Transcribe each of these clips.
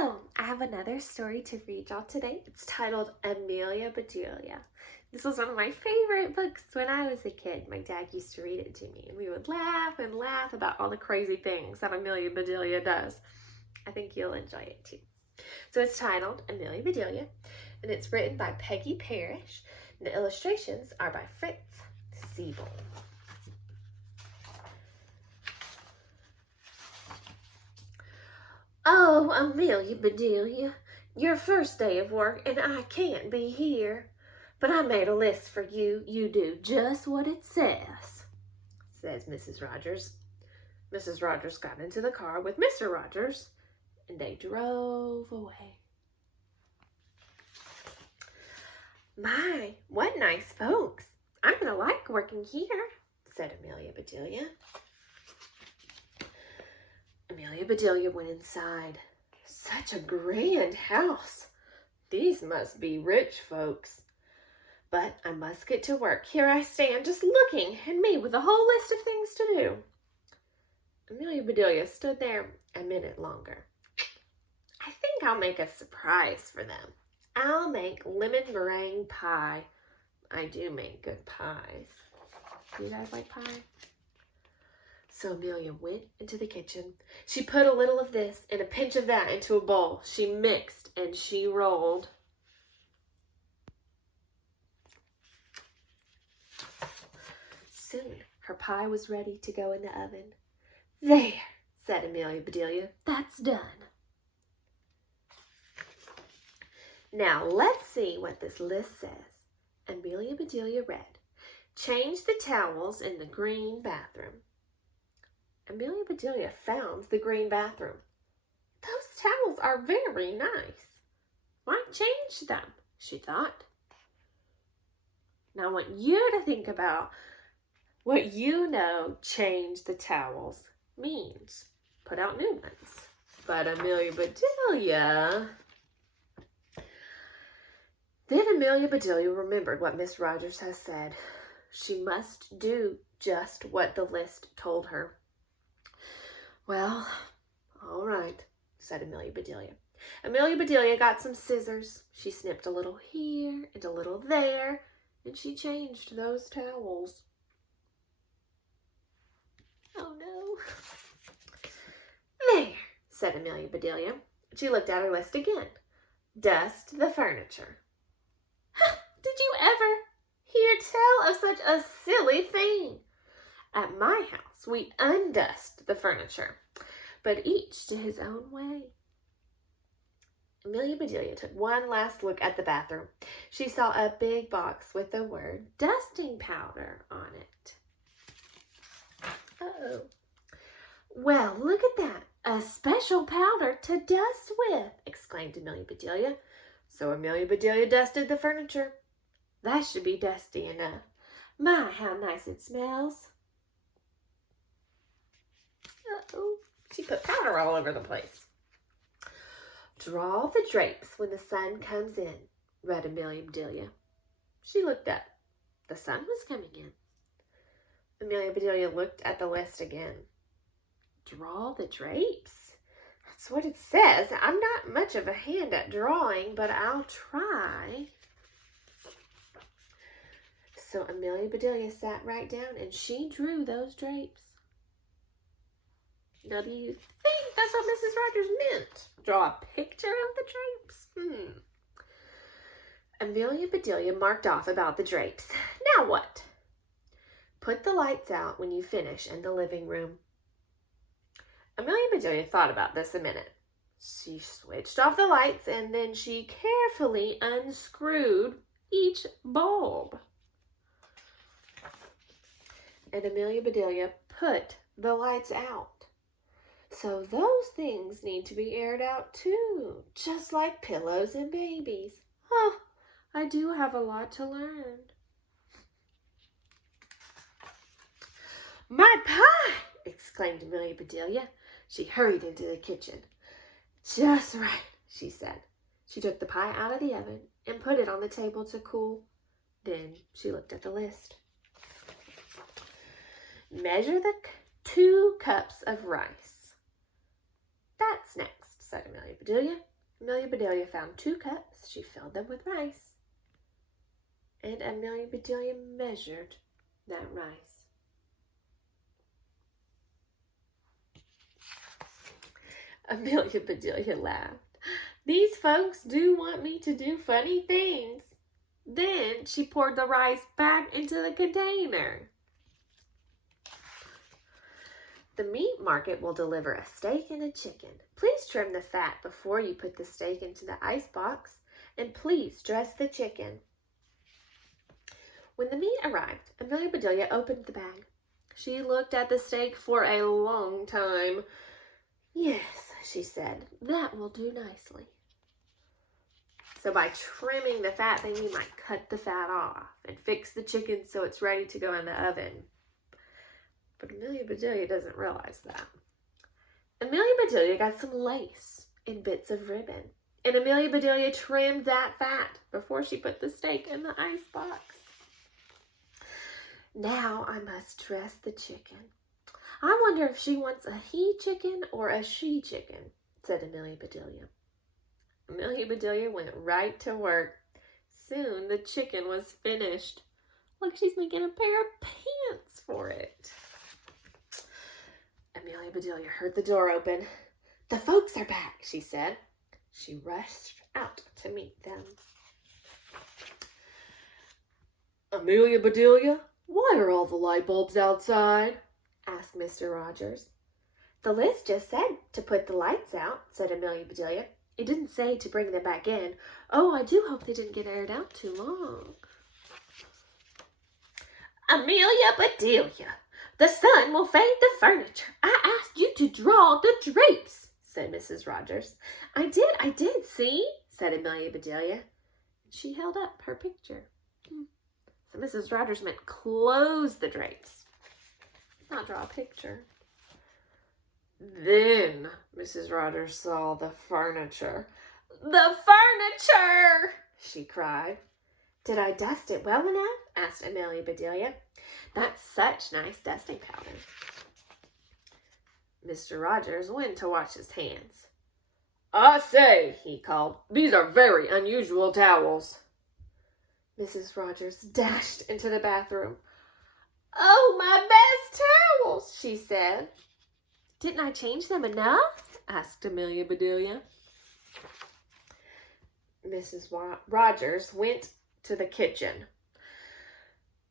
Hello! I have another story to read y'all today. It's titled Amelia Bedelia. This was one of my favorite books when I was a kid. My dad used to read it to me, and we would laugh and laugh about all the crazy things that Amelia Bedelia does. I think you'll enjoy it too. So it's titled Amelia Bedelia, and it's written by Peggy Parish, and the illustrations are by Fritz Siebel. Oh, Amelia Bedelia, your first day of work, and I can't be here. But I made a list for you. You do just what it says Mrs. Rogers. Mrs. Rogers got into the car with Mr. Rogers, and they drove away. My, what nice folks. I'm going to like working here, said Amelia Bedelia. Amelia Bedelia went inside. Such a grand house. These must be rich folks. But I must get to work. Here I stand just looking, and me with a whole list of things to do. Amelia Bedelia stood there a minute longer. I think I'll make a surprise for them. I'll make lemon meringue pie. I do make good pies. Do you guys like pie? So Amelia went into the kitchen. She put a little of this and a pinch of that into a bowl. She mixed and she rolled. Soon her pie was ready to go in the oven. There, said Amelia Bedelia, that's done. Now let's see what this list says. Amelia Bedelia read, change the towels in the green bathroom. Amelia Bedelia found the green bathroom. Those towels are very nice. Why change them? She thought. Now I want you to think about what you know change the towels means. Put out new ones. But Amelia Bedelia... Then Amelia Bedelia remembered what Miss Rogers has said. She must do just what the list told her. Well, all right, said Amelia Bedelia. Amelia Bedelia got some scissors. She snipped a little here and a little there, and she changed those towels. Oh, no. There, said Amelia Bedelia. She looked at her list again. Dust the furniture. Did you ever hear tell of such a silly thing? At my house, we undust the furniture, but each to his own way. Amelia Bedelia took one last look at the bathroom. She saw a big box with the word dusting powder on it. Uh-oh. Well, look at that. A special powder to dust with, exclaimed Amelia Bedelia. So Amelia Bedelia dusted the furniture. That should be dusty enough. My, how nice it smells. Uh-oh. She put powder all over the place. Draw the drapes when the sun comes in, read Amelia Bedelia. She looked up. The sun was coming in. Amelia Bedelia looked at the list again. Draw the drapes? That's what it says. I'm not much of a hand at drawing, but I'll try. So Amelia Bedelia sat right down and she drew those drapes. Now, do you think that's what Mrs. Rogers meant? Draw a picture of the drapes? Amelia Bedelia marked off about the drapes. Now what? Put the lights out when you finish in the living room. Amelia Bedelia thought about this a minute. She switched off the lights and then she carefully unscrewed each bulb. And Amelia Bedelia put the lights out. So those things need to be aired out too, just like pillows and babies. Oh, I do have a lot to learn. My pie! Exclaimed Amelia Bedelia. She hurried into the kitchen. Just right, she said. She took the pie out of the oven and put it on the table to cool. Then she looked at the list. Measure the 2 cups of rice. That's next, said Amelia Bedelia. Amelia Bedelia found 2 cups. She filled them with rice. And Amelia Bedelia measured that rice. Amelia Bedelia laughed. These folks do want me to do funny things. Then she poured the rice back into the container. The meat market will deliver a steak and a chicken. Please trim the fat before you put the steak into the ice box, and please dress the chicken. When the meat arrived, Amelia Bedelia opened the bag. She looked at the steak for a long time. Yes, she said, that will do nicely. So by trimming the fat thing, you might cut the fat off and fix the chicken so it's ready to go in the oven. But Amelia Bedelia doesn't realize that. Amelia Bedelia got some lace and bits of ribbon. And Amelia Bedelia trimmed that fat before she put the steak in the ice box. Now I must dress the chicken. I wonder if she wants a he chicken or a she chicken, said Amelia Bedelia. Amelia Bedelia went right to work. Soon the chicken was finished. Look, she's making a pair of pants for it. Amelia Bedelia heard the door open. The folks are back, she said. She rushed out to meet them. Amelia Bedelia, why are all the light bulbs outside? Asked Mr. Rogers. The list just said to put the lights out, said Amelia Bedelia. It didn't say to bring them back in. Oh, I do hope they didn't get aired out too long. Amelia Bedelia, the sun will fade the furniture. I asked you to draw the drapes, said Mrs. Rogers. I did, see, said Amelia Bedelia. She held up her picture. So Mrs. Rogers meant close the drapes, not draw a picture. Then Mrs. Rogers saw the furniture. The furniture! She cried. Did I dust it well enough? Asked Amelia Bedelia. That's such nice dusting powder. Mr. Rogers went to wash his hands. I say, he called, these are very unusual towels. Mrs. Rogers dashed into the bathroom. Oh, my best towels, she said. Didn't I change them enough? Asked Amelia Bedelia. Mrs. Rogers went to the kitchen.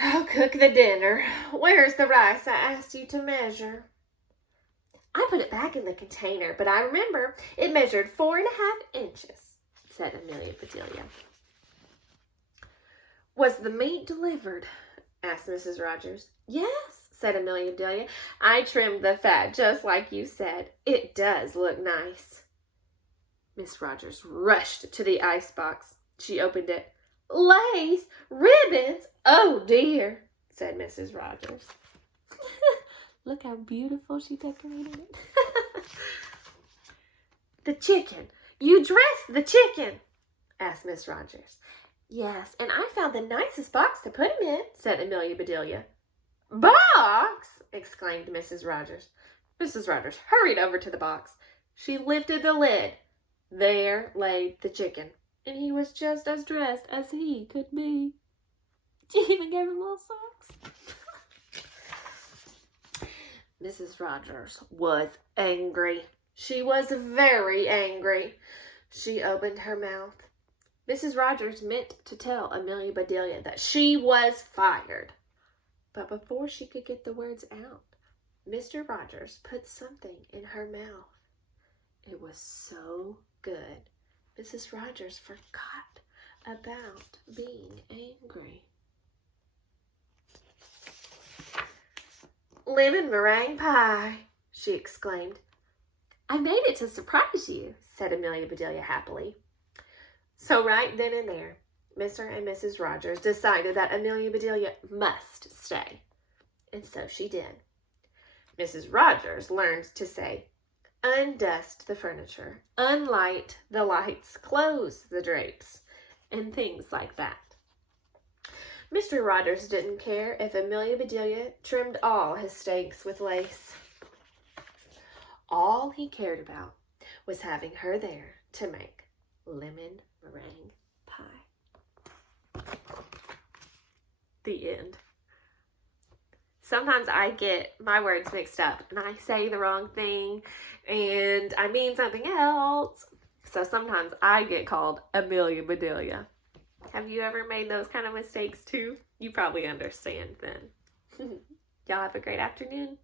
I'll cook the dinner. Where's the rice I asked you to measure? I put it back in the container, but I remember it measured 4.5 inches, said Amelia Bedelia. Was the meat delivered? Asked Mrs. Rogers. Yes, said Amelia Bedelia. I trimmed the fat just like you said. It does look nice. Miss Rogers rushed to the icebox. She opened it. Lace, ribbons, oh dear, said Mrs. Rogers. Look how beautiful she decorated it. The chicken. You dressed the chicken, asked Miss Rogers. Yes, and I found the nicest box to put him in, said Amelia Bedelia. Box! Exclaimed Mrs. Rogers. Mrs. Rogers hurried over to the box. She lifted the lid. There lay the chicken, and he was just as dressed as he could be. She even gave him little socks. Mrs. Rogers was angry. She was very angry. She opened her mouth. Mrs. Rogers meant to tell Amelia Bedelia that she was fired. But before she could get the words out, Mr. Rogers put something in her mouth. It was so good, Mrs. Rogers forgot about being angry. Lemon meringue pie, she exclaimed. I made it to surprise you, said Amelia Bedelia happily. So right then and there, Mr. and Mrs. Rogers decided that Amelia Bedelia must stay. And so she did. Mrs. Rogers learned to say, undust the furniture, unlight the lights, close the drapes, and things like that. Mr. Rogers didn't care if Amelia Bedelia trimmed all his steaks with lace. All he cared about was having her there to make lemon meringue pie. The end. Sometimes I get my words mixed up and I say the wrong thing and I mean something else. So sometimes I get called Amelia Bedelia. Have you ever made those kind of mistakes too? You probably understand then. Y'all have a great afternoon.